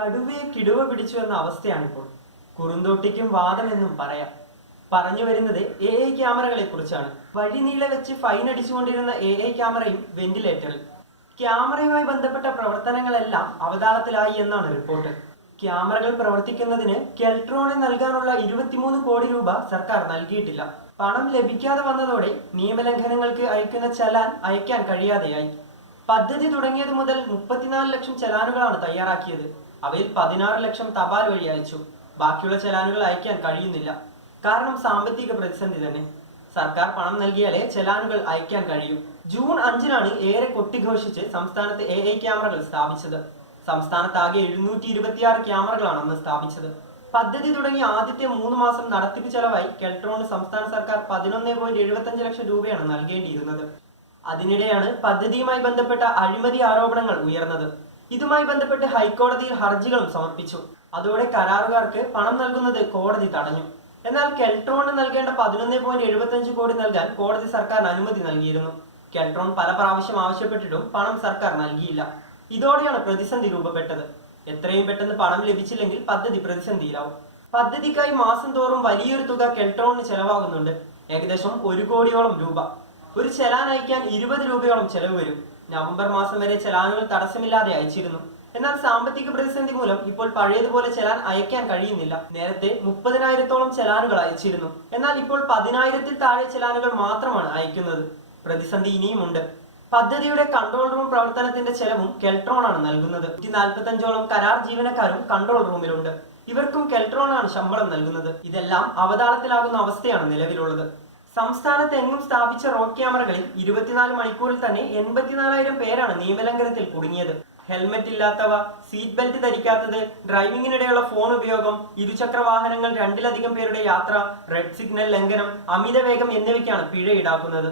കടുവയെ കിടുവ പിടിച്ചു എന്ന അവസ്ഥയാണിപ്പോൾ. കുറുന്തോട്ടിക്കും വാദമെന്നും പറയാം. പറഞ്ഞു വരുന്നത് AI ക്യാമറകളെ കുറിച്ചാണ്. വഴിനീളെ വെച്ച് ഫൈൻ അടിച്ചുകൊണ്ടിരുന്ന AI ക്യാമറയും വെന്റിലേറ്ററിൽ. ക്യാമറയുമായി ബന്ധപ്പെട്ട പ്രവർത്തനങ്ങളെല്ലാം അവതാളത്തിലായി എന്നാണ് റിപ്പോർട്ട്. ക്യാമറകൾ പ്രവർത്തിക്കുന്നതിന് കെൽട്രോണിന് നൽകാനുള്ള 23 കോടി രൂപ സർക്കാർ നൽകിയിട്ടില്ല. പണം ലഭിക്കാതെ വന്നതോടെ നിയമലംഘനങ്ങൾക്ക് അയക്കുന്ന ചലാൻ അയക്കാൻ കഴിയാതെയായി. പദ്ധതി തുടങ്ങിയത് മുതൽ 34 ലക്ഷം ചലാനുകളാണ് തയ്യാറാക്കിയത്. അവയിൽ 16 ലക്ഷം തപാൽ വഴി അയച്ചു. ബാക്കിയുള്ള ചലാനുകൾ അയക്കാൻ കഴിയുന്നില്ല. കാരണം സാമ്പത്തിക പ്രതിസന്ധി തന്നെ. സർക്കാർ പണം നൽകിയാലേ ചലാനുകൾ അയക്കാൻ കഴിയൂ. ജൂൺ 5-നാണ് ഏറെ കൊട്ടിഘോഷിച്ച് സംസ്ഥാനത്ത് AI ക്യാമറകൾ സ്ഥാപിച്ചത്. സംസ്ഥാനത്താകെ 726 ക്യാമറകളാണ് അന്ന് സ്ഥാപിച്ചത്. പദ്ധതി തുടങ്ങി ആദ്യത്തെ 3 മാസം നടത്തിപ്പ് ചെലവായി കെൽട്രോണിന് സംസ്ഥാന സർക്കാർ 11.75 ലക്ഷം രൂപയാണ് നൽകേണ്ടിയിരുന്നത്. അതിനിടെയാണ് പദ്ധതിയുമായി ബന്ധപ്പെട്ട അഴിമതി ആരോപണങ്ങൾ ഉയർന്നത്. ഇതുമായി ബന്ധപ്പെട്ട് ഹൈക്കോടതിയിൽ ഹർജികളും സമർപ്പിച്ചു. അതോടെ കരാറുകാർക്ക് പണം നൽകുന്നത് കോടതി തടഞ്ഞു. എന്നാൽ കെൽട്രോണിന് നൽകേണ്ട 11.75 കോടി നൽകാൻ കോടതി സർക്കാരിന് അനുമതി നൽകിയിരുന്നു. കെൽട്രോൺ പല പ്രാവശ്യം ആവശ്യപ്പെട്ടിട്ടും പണം സർക്കാർ നൽകിയില്ല. ഇതോടെയാണ് പ്രതിസന്ധി രൂപപ്പെട്ടത്. എത്രയും പെട്ടെന്ന് പണം ലഭിച്ചില്ലെങ്കിൽ പദ്ധതി പ്രതിസന്ധിയിലാവും. പദ്ധതിക്കായി മാസം തോറും വലിയൊരു തുക കെൽട്രോണിന് ചെലവാകുന്നുണ്ട്. ഏകദേശം 1 കോടിയോളം രൂപ. ഒരു ചലാൻ അയക്കാൻ 20 രൂപയോളം ചെലവ് വരും. നവംബർ മാസം വരെ ചലാനുകൾ തടസ്സമില്ലാതെ അയച്ചിരുന്നു. എന്നാൽ സാമ്പത്തിക പ്രതിസന്ധി മൂലം ഇപ്പോൾ പഴയതുപോലെ ചലാൻ അയക്കാൻ കഴിയുന്നില്ല. നേരത്തെ 30,000-ഓളം ചലാനുകൾ അയച്ചിരുന്നു. എന്നാൽ ഇപ്പോൾ 10,000-ൽ താഴെ ചലാനുകൾ മാത്രമാണ് അയക്കുന്നത്. പ്രതിസന്ധി ഇനിയുമുണ്ട്. പദ്ധതിയുടെ കൺട്രോൾ റൂം പ്രവർത്തനത്തിന്റെ ചെലവും കെൽട്രോൺ ആണ് നൽകുന്നത്. 145-ഓളം കരാർ ജീവനക്കാരും കൺട്രോൾ റൂമിലുണ്ട്. ഇവർക്കും കെൽട്രോൺ ആണ് ശമ്പളം നൽകുന്നത്. ഇതെല്ലാം അവതാളത്തിലാകുന്ന അവസ്ഥയാണ് നിലവിലുള്ളത്. സംസ്ഥാനത്ത് എങ്ങും സ്ഥാപിച്ച റോഡ് ക്യാമറകളിൽ 24 മണിക്കൂറിൽ തന്നെ 84,000 പേരാണ് നിയമലംഘനത്തിൽ കുടുങ്ങിയത്. ഹെൽമെറ്റ് ഇല്ലാത്തവ, സീറ്റ് ബെൽറ്റ് ധരിക്കാത്തത്, ഡ്രൈവിംഗിനിടെയുള്ള ഫോൺ ഉപയോഗം, ഇരുചക്ര വാഹനങ്ങൾ 2-ലധികം പേരുടെ യാത്ര, റെഡ് സിഗ്നൽ ലംഘനം, അമിതവേഗം എന്നിവയ്ക്കാണ് പിഴ ഈടാക്കുന്നത്.